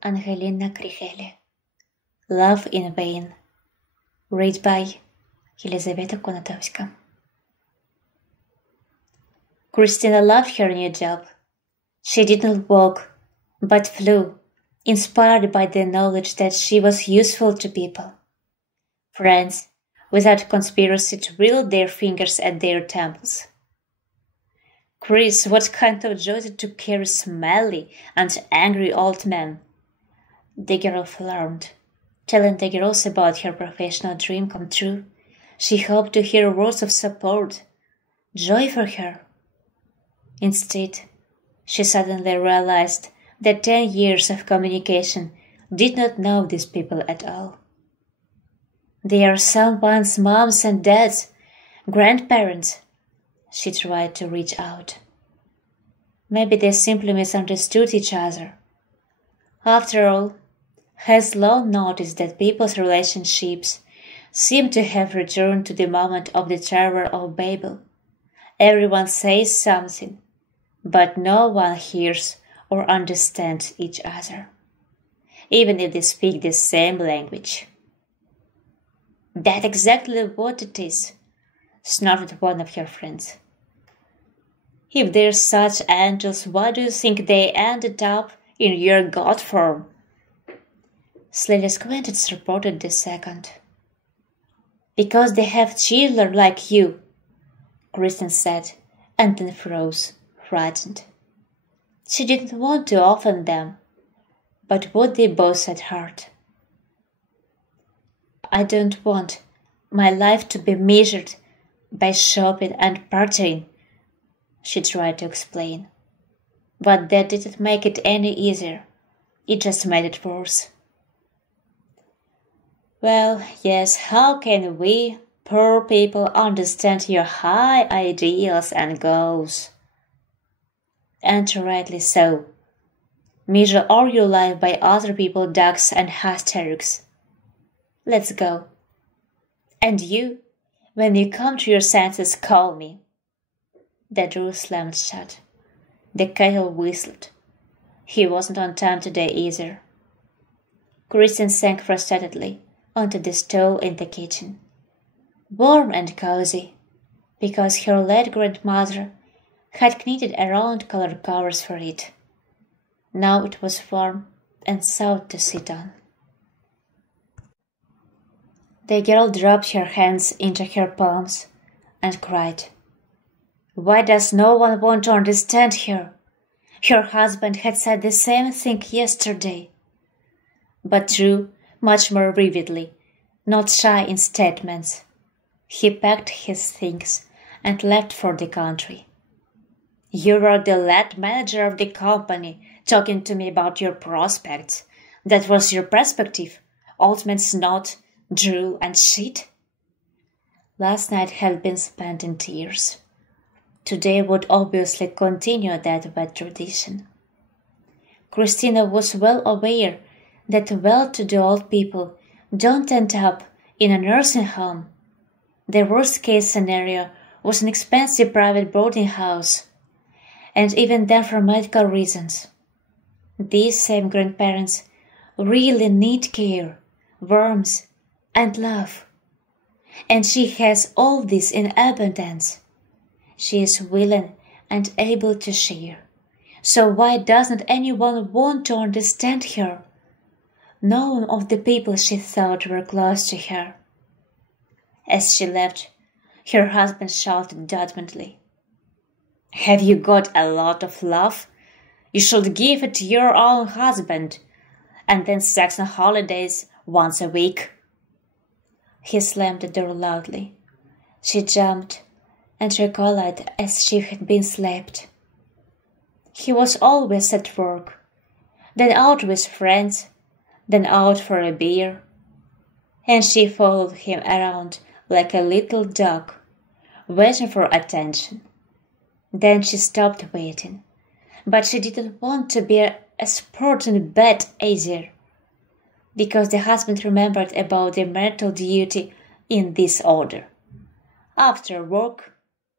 Ангеліна Кріхелі. Love in Vain. Read by Єлизавета Конотовська. Christina loved her new job. She did not walk, but flew, inspired by the knowledge that she was useful to people. Friends, without conspiracy, twirled their fingers at their temples. Chris, what kind of joy to carry smelly and angry old men? The girl learned, telling the girls about her professional dream come true. She hoped to hear words of support, joy for her. Instead, she suddenly realized that 10 years of communication did not know these people at all. They are someone's moms and dads, grandparents. She tried to reach out. Maybe they simply misunderstood each other. After all, has long noticed that people's relationships seem to have returned to the moment of the Tower of Babel. Everyone says something, but no one hears or understands each other, even if they speak the same language. That's exactly what it is, snorted one of her friends. If they're such angels, why do you think they ended up in your god form? Slightly Squinted reported the second. Because they have children like you, Kristen said, and then froze, frightened. She didn't want to offend them, but what they both at heart. I don't want my life to be measured by shopping and partying, she tried to explain. But that didn't make it any easier. It just made it worse. Well, yes, how can we, poor people, understand your high ideals and goals? And rightly so. Measure all your life by other people's ducks and hysterics. Let's go. And you, when you come to your senses, call me. The door slammed shut. The kettle whistled. He wasn't on time today either. Kristen sank frustratedly onto the stool in the kitchen. Warm and cozy, because her late grandmother had knitted round-colored covers for it. Now it was warm and soft to sit on. The girl dropped her hands into her palms and cried. Why does no one want to understand her? Her husband had said the same thing yesterday. But true, much more vividly, not shy in statements. He packed his things and left for the country. You were the late manager of the company, talking to me about your prospects. That was your perspective, old man snot, drool and shit? Last night had been spent in tears. Today would obviously continue that wet tradition. Christina was well aware that well-to-do old people don't end up in a nursing home. The worst-case scenario was an expensive private boarding house, and even then for medical reasons. These same grandparents really need care, warmth, and love. And she has all this in abundance. She is willing and able to share. So why doesn't anyone want to understand her? None of the people she thought were close to her. As she left, her husband shouted judgmentally. Have you got a lot of love? You should give it to your own husband, and then sex on holidays once a week. He slammed the door loudly. She jumped and recoiled as she had been slapped. He was always at work, then out with friends, then out for a beer, and she followed him around like a little dog, waiting for attention. Then she stopped waiting, but she didn't want to be a sport in bed either, because the husband remembered about the marital duty in this order. After work,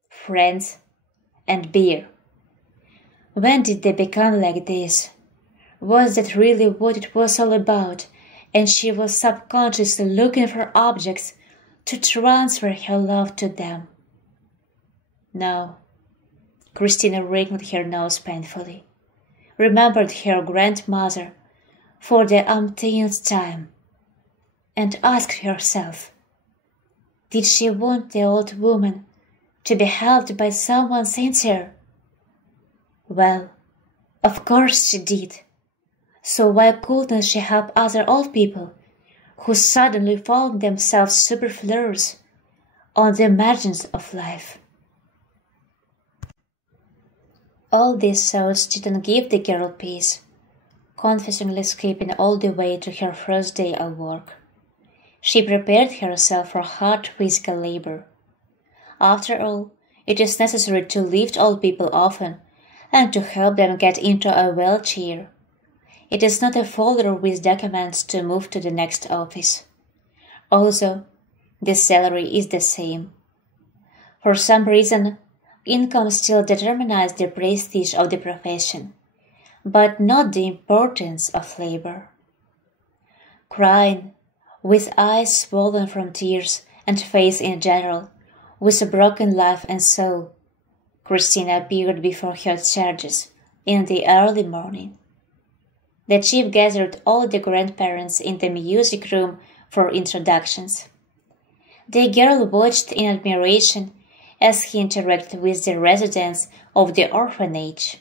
friends, and beer. When did they become like this? Was that really what it was all about, and she was subconsciously looking for objects to transfer her love to them? No. Christina wrinkled her nose painfully, remembered her grandmother for the umpteenth time, and asked herself, did she want the old woman to be helped by someone sincere? Well, of course she did. So why couldn't she help other old people who suddenly found themselves superfluous on the margins of life? All these thoughts didn't give the girl peace, confusingly skipping all the way to her first day of work. She prepared herself for hard physical labor. After all, it is necessary to lift old people often and to help them get into a wheelchair. It is not a folder with documents to move to the next office. Also, the salary is the same. For some reason, income still determines the prestige of the profession, but not the importance of labor. Crying, with eyes swollen from tears and face in general, with a broken life and soul, Christina appeared before her charges in the early morning. The chief gathered all the grandparents in the music room for introductions. The girl watched in admiration as he interacted with the residents of the orphanage.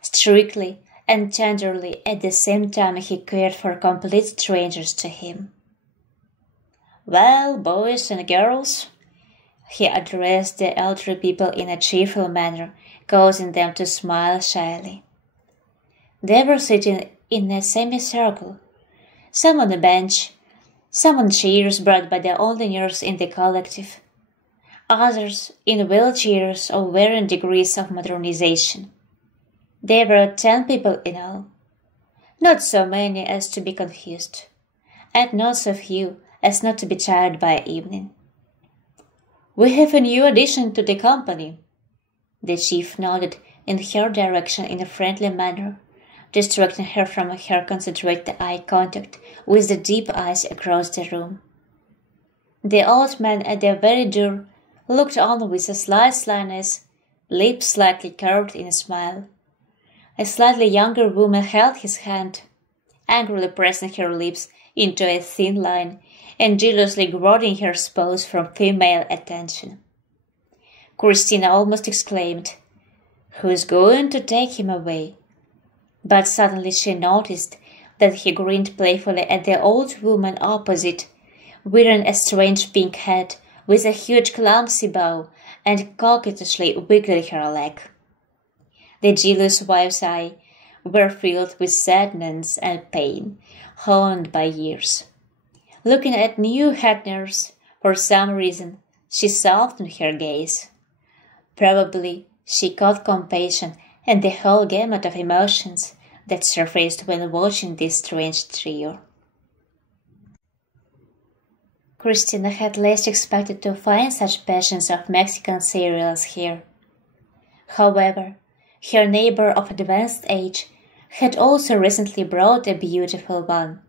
Strictly and tenderly at the same time he cared for complete strangers to him. "Well, boys and girls," he addressed the elderly people in a cheerful manner, causing them to smile shyly. They were sitting in a semicircle, some on a bench, some on chairs brought by the only nurse in the collective, others in wheelchairs of varying degrees of modernization. There were 10 people in all, not so many as to be confused, and not so few as not to be tired by evening. "We have a new addition to the company." The chief nodded in her direction in a friendly manner, distracting her from her concentrated eye contact with the deep eyes across the room. The old man at the very door looked on with a slight slyness, lips slightly curved in a smile. A slightly younger woman held his hand, angrily pressing her lips into a thin line and jealously guarding her spouse from female attention. Christina almost exclaimed, "Who's going to take him away?" But suddenly she noticed that he grinned playfully at the old woman opposite, wearing a strange pink hat with a huge clumsy bow, and coquettishly wiggled her leg. The jealous wife's eyes were filled with sadness and pain, honed by years. Looking at new head nurse, for some reason, she softened her gaze. Probably she caught compassion and the whole gamut of emotions that surfaced when watching this strange trio. Christina had least expected to find such passions of Mexican cereals here. However, her neighbor of advanced age had also recently brought a beautiful one,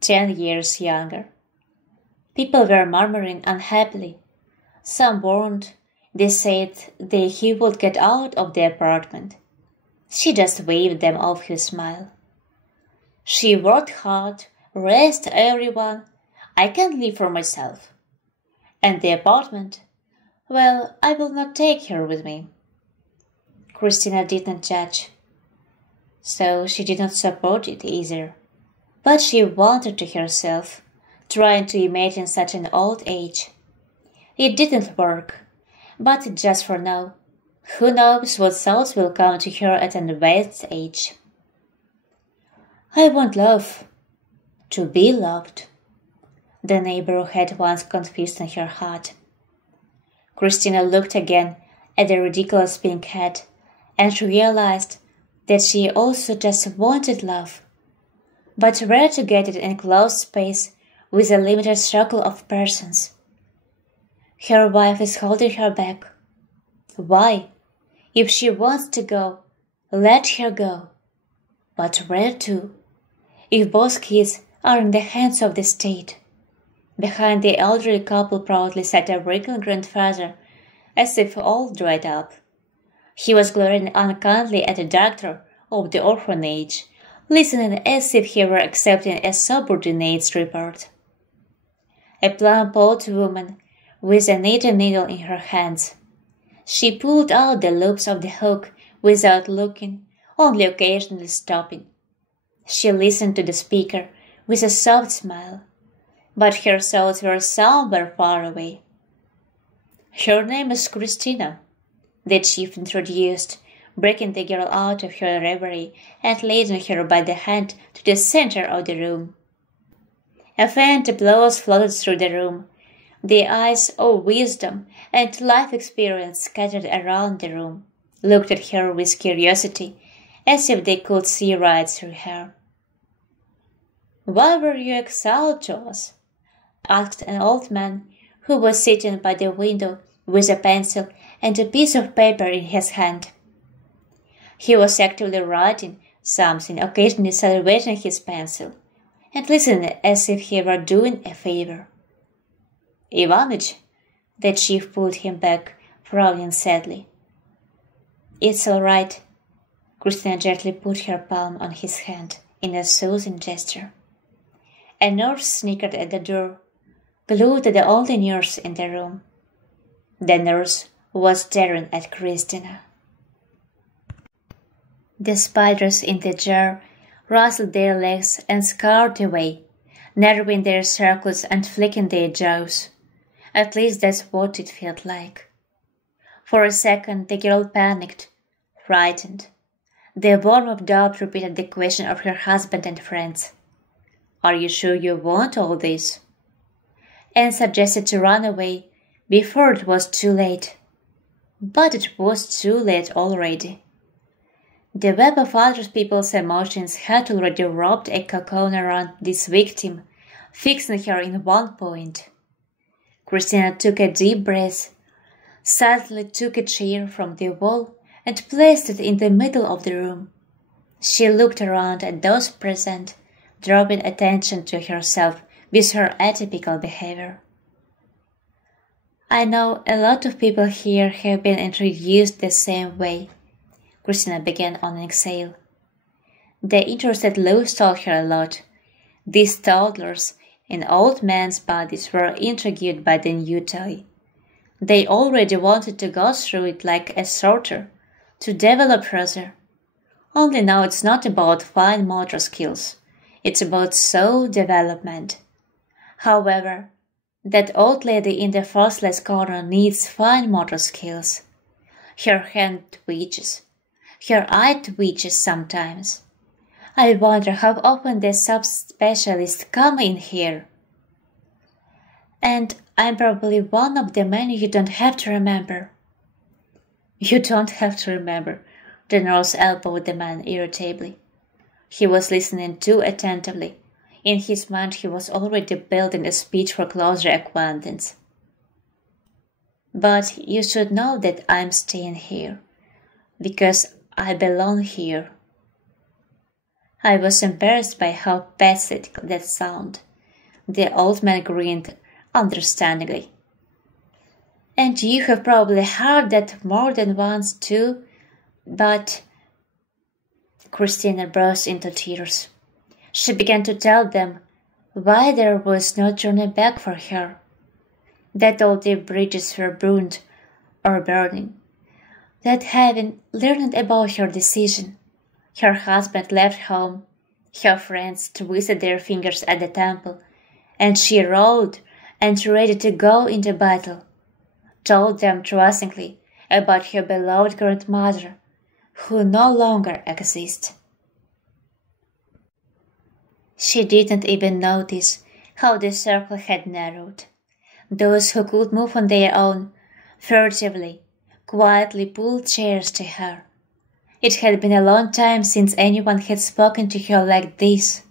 10 years younger. People were murmuring unhappily. Some warned. They said he would get out of the apartment. She just waved them off with a smile. "She worked hard, raised everyone. I can't live for myself. And the apartment? Well, I will not take her with me." Christina didn't judge, so she did not support it either. But she wondered to herself, trying to imagine such an old age. It didn't work, but just for now. Who knows what thoughts will come to her at an advanced age? "I want love. To be loved," the neighbor had once confessed in her heart. Christina looked again at the ridiculous pink hat and realized that she also just wanted love, but where to get it in closed space with a limited circle of persons. Her wife is holding her back. Why? If she wants to go, let her go. But where to, if both kids are in the hands of the state? Behind the elderly couple proudly sat a wrinkled grandfather, as if all dried up. He was glaring unkindly at the doctor of the orphanage, listening as if he were accepting a subordinate's report. A plump old woman with a knitting needle in her hands. She pulled out the loops of the hook without looking, only occasionally stopping. She listened to the speaker with a soft smile, but her thoughts were somewhere far away. "Her name is Christina," the chief introduced, breaking the girl out of her reverie and leading her by the hand to the center of the room. A faint applause floated through the room. The eyes of wisdom and life experience scattered around the room looked at her with curiosity, as if they could see right through her. "Why were you exiled to us?" asked an old man who was sitting by the window with a pencil and a piece of paper in his hand. He was actively writing something, occasionally celebrating his pencil, and listening as if he were doing a favor. "Ivanich," the chief pulled him back, frowning sadly. "It's all right." Christina gently put her palm on his hand in a soothing gesture. A nurse snickered at the door, glued to the only nurse in the room. The nurse was staring at Christina. The spiders in the jar rustled their legs and scurried away, narrowing their circles and flicking their jaws. At least that's what it felt like. For a second the girl panicked, frightened. The worm of doubt repeated the question of her husband and friends. "Are you sure you want all this?" And suggested to run away before it was too late. But it was too late already. The web of other people's emotions had already wrapped a cocoon around this victim, fixing her in one point. Christina took a deep breath, suddenly took a chair from the wall and placed it in the middle of the room. She looked around at those present, drawing attention to herself with her atypical behavior. "I know a lot of people here have been introduced the same way," Christina began on an exhale. The interested Lewis told her a lot. These toddlers in old men's bodies were intrigued by the new toy. They already wanted to go through it like a sorter, to develop further. Only now it's not about fine motor skills, it's about soul development. However, that old lady in the faceless corner needs fine motor skills. Her hand twitches. Her eye twitches sometimes. I wonder how often the subspecialists come in here. And I'm probably one of the many you don't have to remember. "You don't have to remember," the nurse elbowed the man irritably. He was listening too attentively. In his mind he was already building a speech for closer acquaintance. "But you should know that I'm staying here, because I belong here." I was embarrassed by how pathetic that sounded. The old man grinned understandingly. "And you have probably heard that more than once too, but—" Christina burst into tears. She began to tell them why there was no turning back for her, that all the bridges were burned or burning, that having learned about her decision, her husband left home, her friends twisted their fingers at the temple, and she rolled and ready to go into battle, told them trustingly about her beloved grandmother, who no longer exists. She didn't even notice how the circle had narrowed. Those who could move on their own, furtively, quietly pulled chairs to her. It had been a long time since anyone had spoken to her like this,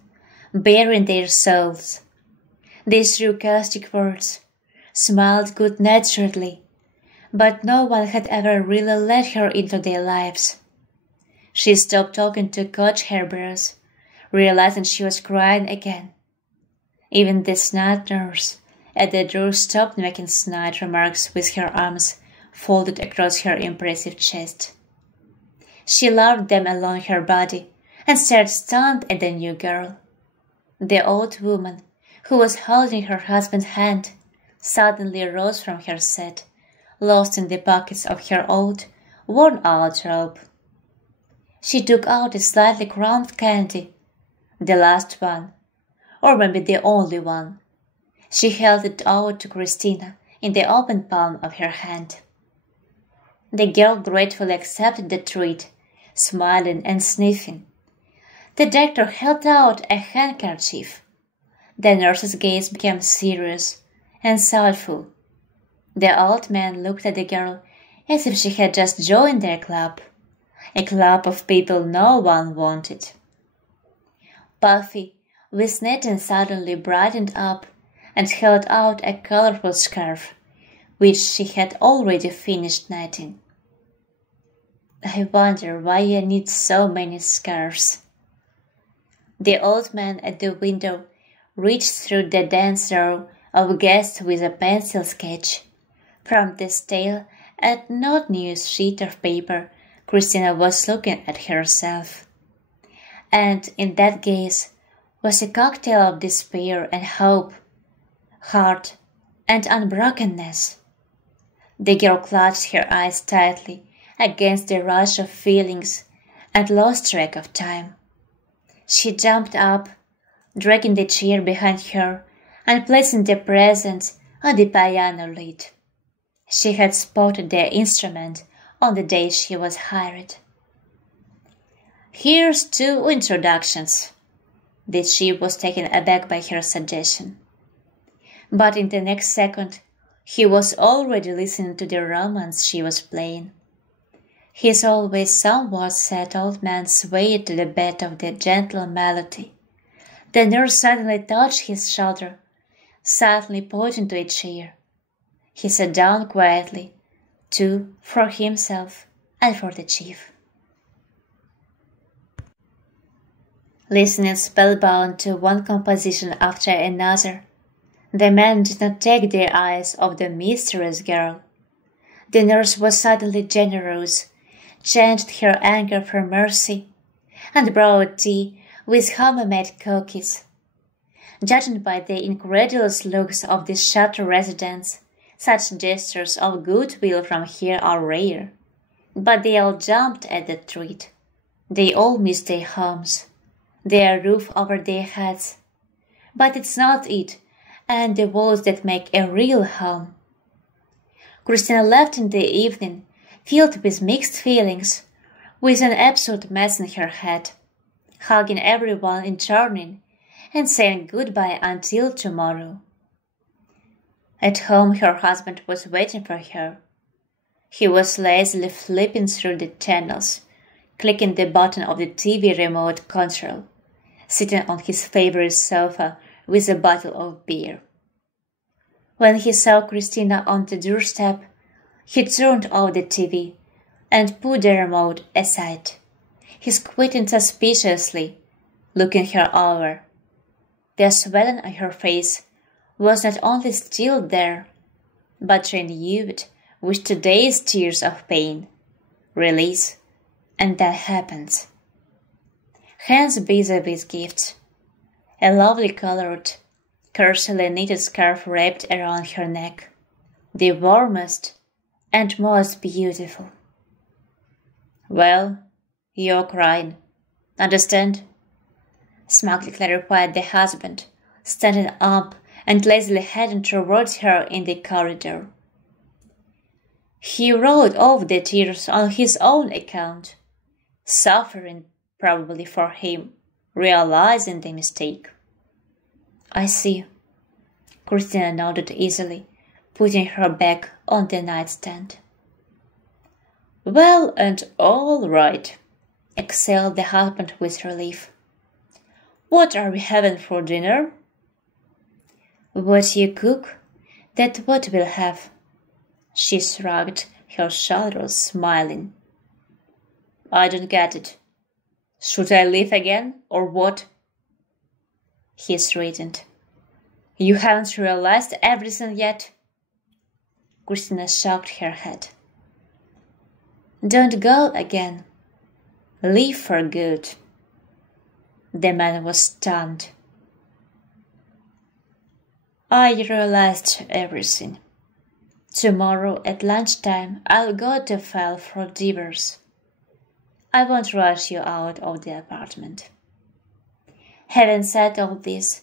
baring their souls. They threw caustic words, smiled good-naturedly, but no one had ever really let her into their lives. She stopped talking to Coach Hairbrush, realizing she was crying again. Even the night nurse at the door stopped making snide remarks with her arms folded across her impressive chest. She loved them along her body and stared stunned at the new girl. The old woman, who was holding her husband's hand, suddenly rose from her seat, lost in the pockets of her old, worn-out robe. She took out a slightly crumbed candy, the last one, or maybe the only one. She held it out to Christina in the open palm of her hand. The girl gratefully accepted the treat, smiling and sniffing. The doctor held out a handkerchief. The nurse's gaze became serious and thoughtful. The old man looked at the girl as if she had just joined their club, a club of people no one wanted. Puffy, with knitting, suddenly brightened up and held out a colorful scarf, which she had already finished knitting. I wonder why I need so many scarves. The old man at the window reached through the dense row of guests with a pencil sketch. From the stale and not new sheet of paper, Christina was looking at herself. And in that gaze was a cocktail of despair and hope, heart and unbrokenness. The girl clutched her eyes tightly against the rush of feelings and lost track of time. She jumped up, dragging the chair behind her and placing the presents on the piano lid. She had spotted the instrument on the day she was hired. Here's 2 introductions. The chief was taken aback by her suggestion. But in the next second, he was already listening to the romance she was playing. His always somewhat sad old man swayed to the beat of the gentle melody. The nurse suddenly touched his shoulder, suddenly pointing to a chair. He sat down quietly, 2 for himself and for the chief. Listening spellbound to one composition after another, the men did not take their eyes off the mysterious girl. The nurse was suddenly generous, changed her anger for mercy, and brought tea with homemade cookies. Judging by the incredulous looks of the sheltered residents, such gestures of goodwill from here are rare. But they all jumped at the treat. They all missed their homes, their roof over their heads. But it's not it, and the walls that make a real home. Christina left in the evening, filled with mixed feelings, with an absolute mess in her head, hugging everyone in turn and saying goodbye until tomorrow. At home her husband was waiting for her. He was lazily flipping through the channels, clicking the button of the TV remote control, sitting on his favorite sofa with a bottle of beer. When he saw Christina on the doorstep, he turned off the TV and put the remote aside. He squinted suspiciously, looking her over. The swelling on her face was not only still there, but renewed with today's tears of pain, release, and that happens. Hands busy with gifts. A lovely colored, carefully knitted scarf wrapped around her neck, the warmest and most beautiful. Well, you're crying, understand? Smugly clarified the husband, standing up and lazily heading towards her in the corridor. He rolled off the tears on his own account, suffering probably for him, realizing the mistake. I see. Christina nodded easily, putting her back on the nightstand. Well and all right, exhaled the husband with relief. What are we having for dinner? What you cook, that's what we'll have. She shrugged her shoulders, smiling. I don't get it, Should I leave again, or what? He straightened. You haven't realized everything yet? Christina shook her head. Don't go again. Leave for good. The man was stunned. I realized everything. Tomorrow at lunchtime I'll go to file for divorce. I won't rush you out of the apartment. Having said all this,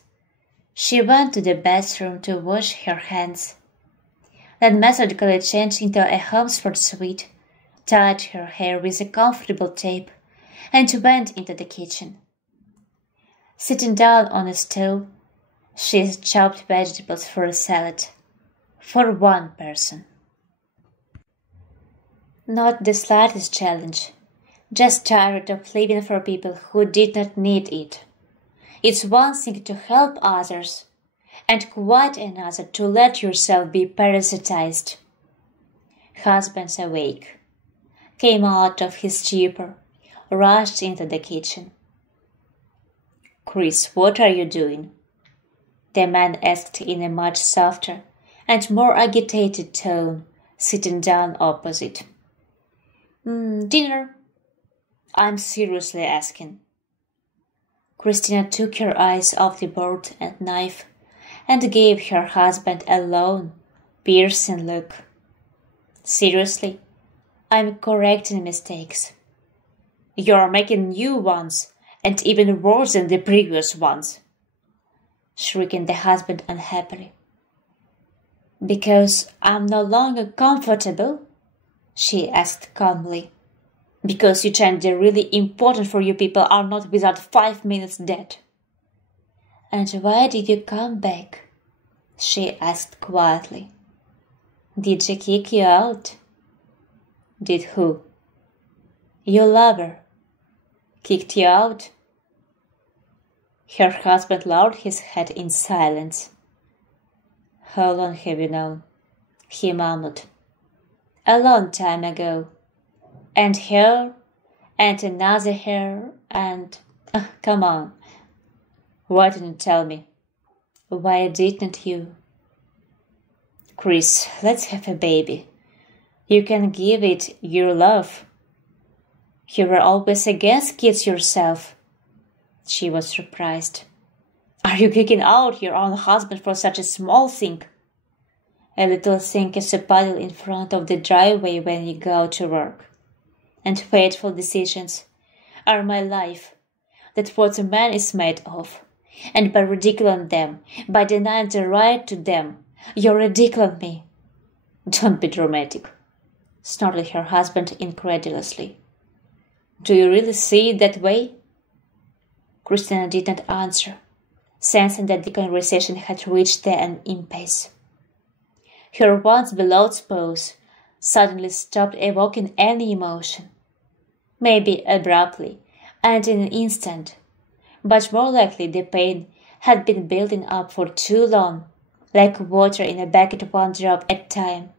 she went to the bathroom to wash her hands, then methodically changed into a Homesport suite, tied her hair with a comfortable tape, and went into the kitchen. Sitting down on a stove, she chopped vegetables for a salad, for one person. Not the slightest challenge, just tired of living for people who did not need it. It's one thing to help others, and quite another to let yourself be parasitized. Husband's awake, came out of his stupor, rushed into the kitchen. Chris, what are you doing? The man asked in a much softer and more agitated tone, sitting down opposite. Dinner. I'm seriously asking. Christina took her eyes off the board and knife and gave her husband a long, piercing look. Seriously, I'm correcting mistakes. You're making new ones, and even worse than the previous ones, shrieking the husband unhappily. Because I'm no longer comfortable? She asked calmly. Because you change the really important for you people are not without 5 minutes dead. And why did you come back? She asked quietly. Did she kick you out? Did who? Your lover. Kicked you out? Her husband lowered his head in silence. How long have you known? He mumbled. A long time ago. And her, and another her, and... come on. Why didn't you tell me? Why didn't you? Chris, let's have a baby. You can give it your love. You were always against kids yourself. She was surprised. Are you kicking out your own husband for such a small thing? A little thing is a puddle in front of the driveway when you go to work. And fateful decisions are my life. That's what a man is made of. And by ridiculing them, by denying the right to them, you're ridiculing me. Don't be dramatic, snorted her husband incredulously. Do you really see it that way? Christina did not answer, sensing that the conversation had reached an impasse. Her once beloved spouse suddenly stopped evoking any emotion, maybe abruptly and in an instant, but more likely the pain had been building up for too long, like water in a bucket, one drop at a time,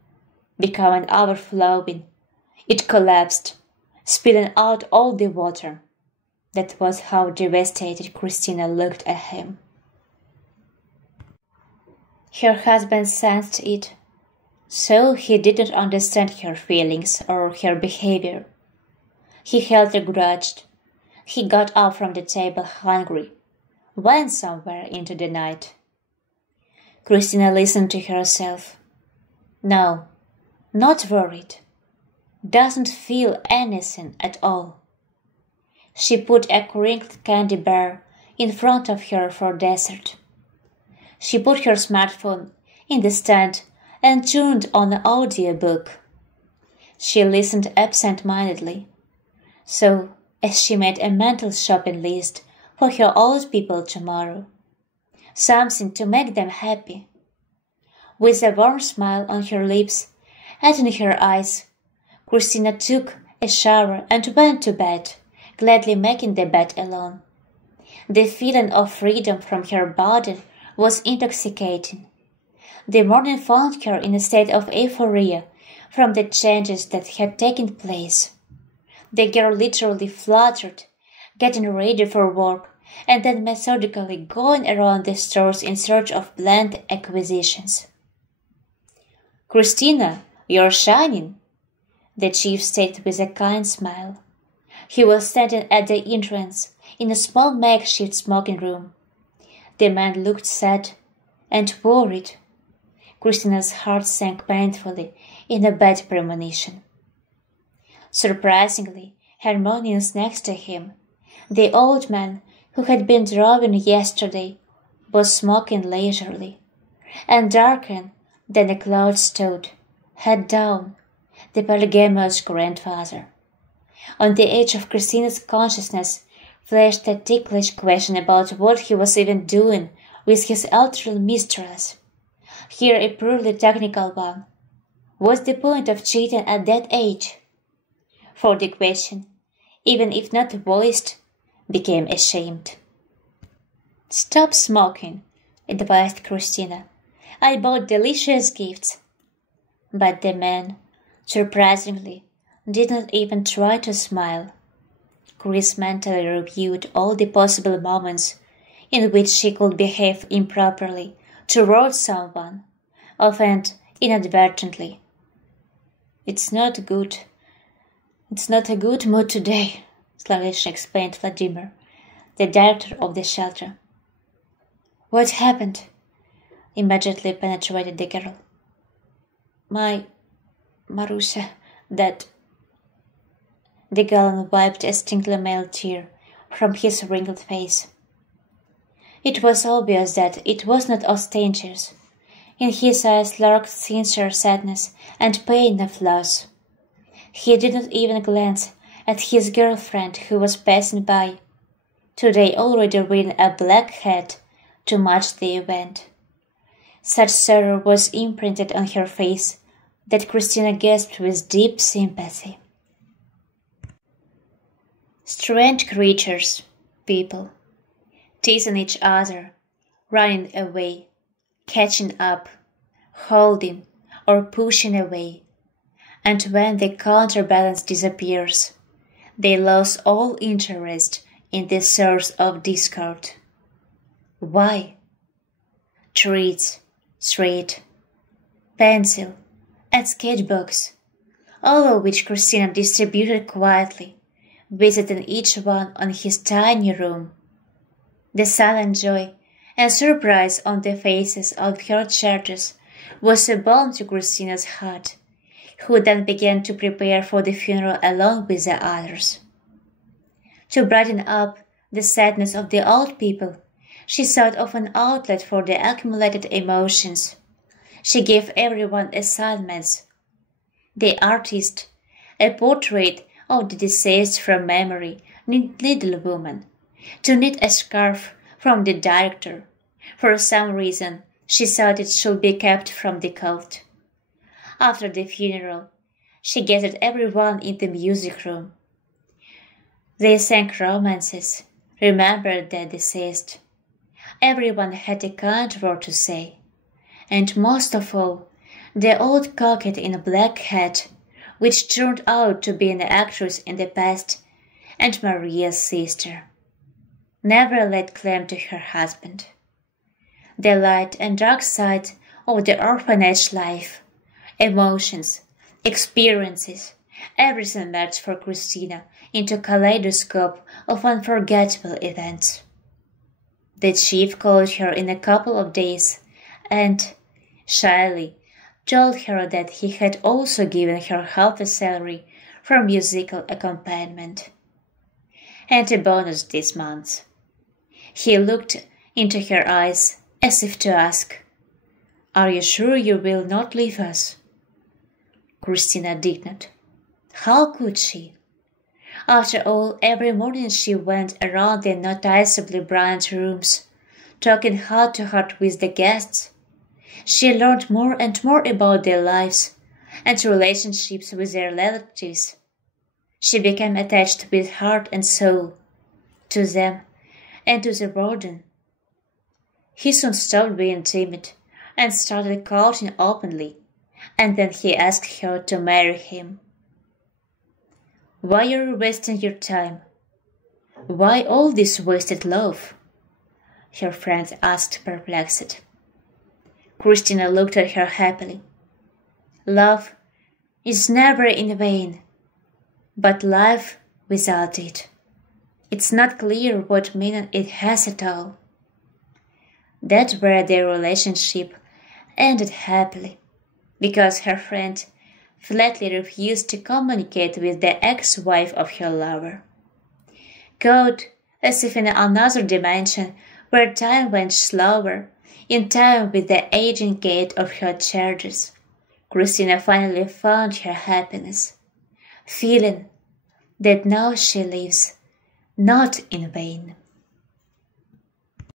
becoming overflowing. It collapsed, spilling out all the water. That was how devastated Christina looked at him. Her husband sensed it, so he didn't understand her feelings or her behavior. He held a grudge. He got up from the table hungry, went somewhere into the night. Christina listened to herself. No, not worried. Doesn't feel anything at all. She put a crinkled candy bar in front of her for dessert. She put her smartphone in the stand and tuned on an audiobook. She listened absent-mindedly. So, as she made a mental shopping list for her old people tomorrow, something to make them happy. With a warm smile on her lips and in her eyes, Christina took a shower and went to bed, gladly making the bed alone. The feeling of freedom from her body was intoxicating. The morning found her in a state of euphoria from the changes that had taken place. The girl literally fluttered, getting ready for work, and then methodically going around the stores in search of bland acquisitions. "Christina, you're shining," the chief stated with a kind smile. He was standing at the entrance in a small makeshift smoking room. The man looked sad and worried. Christina's heart sank painfully in a bad premonition. Surprisingly harmonious next to him, the old man who had been drawing yesterday was smoking leisurely, and darker than a cloud stood, head down, the polygamous grandfather. On the edge of Christina's consciousness flashed a ticklish question about what he was even doing with his elderly mistress. Here a purely technical one. What's the point of cheating at that age? For the question, even if not voiced, became ashamed. "Stop smoking," advised Christina. "I bought delicious gifts." But the man, surprisingly, did not even try to smile. Chris mentally reviewed all the possible moments in which she could behave improperly towards someone, offend inadvertently. It's not a good mood today," sluggishly explained Vladimir, the director of the shelter. "What happened?" immediately penetrated the girl. Marusha, that..." The Galan wiped a stingly male tear from his wrinkled face. It was obvious that it was not ostentatious. In his eyes lurked sincere sadness and pain of loss. He did not even glance at his girlfriend who was passing by, today already wearing a black hat to match the event. Such sorrow was imprinted on her face that Christina gasped with deep sympathy. Strange creatures, people, teasing each other, running away, catching up, holding or pushing away, and when the counterbalance disappears, they lose all interest in the source of discord. Why? Treats, thread, pencil, and sketchbooks, all of which Christina distributed quietly, visiting each one on his tiny room. The silent joy and surprise on the faces of her charges was a balm to Christina's heart, who then began to prepare for the funeral along with the others. To brighten up the sadness of the old people, she sought of an outlet for the accumulated emotions. She gave everyone assignments. The artist, a portrait of the deceased from memory, needlewoman, to knit a scarf from the director. For some reason, she thought it should be kept from the cold. After the funeral, she gathered everyone in the music room. They sang romances, remembered the deceased. Everyone had a kind word to say, and most of all, the old coquette in a black hat, which turned out to be an actress in the past and Maria's sister, never laid claim to her husband. The light and dark side of the orphanage life, emotions, experiences, everything merged for Christina into a kaleidoscope of unforgettable events. The chief called her in a couple of days and, shyly, told her that he had also given her half a salary for musical accompaniment, and a bonus this month. He looked into her eyes as if to ask, "Are you sure you will not leave us?" Christina did not. How could she? After all, every morning she went around the noticeably bright rooms, talking heart to heart with the guests. She learned more and more about their lives and relationships with their relatives. She became attached with heart and soul to them and to the warden. He soon stopped being timid and started courting openly, and then he asked her to marry him. "Why are you wasting your time?" Why all this wasted love? Her friend asked, perplexed. Christina looked at her happily. Love is never in vain, but life without it. It's not clear what meaning it has at all. That's where their relationship ended happily, because her friend flatly refused to communicate with the ex-wife of her lover. Caught as if in another dimension where time went slower, in time with the aging gait of her charges, Christina finally found her happiness, feeling that now she lives not in vain.